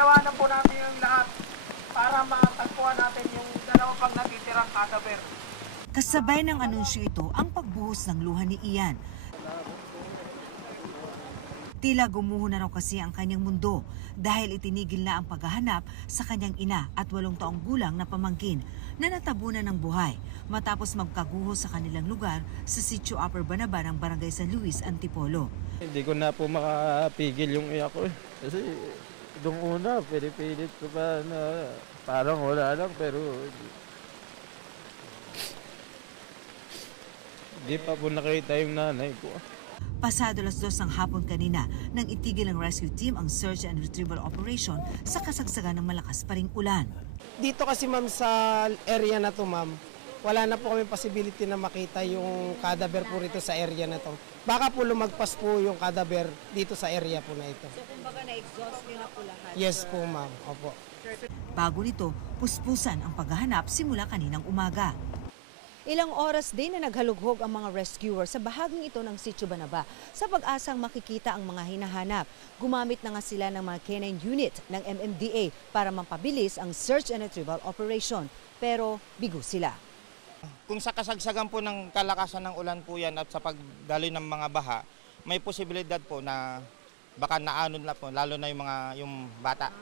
ginawa na po namin yung lahat para matagpuan natin yung dalawang pang natitirang cadaver. Kasabay ng anunsyo ito ang pagbuhos ng luha ni Ian. Tila gumuho na raw kasi ang kanyang mundo dahil itinigil na ang paghahanap sa kanyang ina at 8 taong gulang na pamangkin na natabunan ng buhay matapos magkaguho sa kanilang lugar sa Sitio Upper Banaba ng Barangay San Luis, Antipolo. Hindi ko na po makapigil yung iyak ko eh. Kasi doon una, pinipilit ko pa na parang wala lang pero hindi pa po nakita yung nanay ko. Pasado 2:00 ng hapon kanina nang itigil ng rescue team ang search and retrieval operation sa kasagsagan ng malakas pa ring ulan. Dito kasi ma'am sa area na to ma'am, wala na po kami possibility na makita yung cadaver po rito sa area na to. Baka po lumagpas po yung cadaver dito sa area po na ito. So kumbaga na-exhaust nyo na po lahat? Yes po ma'am, opo. Bago nito, puspusan ang paghahanap simula kaninang umaga. Ilang oras din na naghalughog ang mga rescuer sa bahaging ito ng Sitio Banaba sa pag-asang makikita ang mga hinahanap. Gumamit na nga sila ng mga canine unit ng MMDA para mapabilis ang search and retrieval operation. Pero bigo sila. Kung sa kasagsagan po ng kalakasan ng ulan po yan at sa pagdaloy ng mga baha, may posibilidad po na baka naanod na po, lalo na yung bata.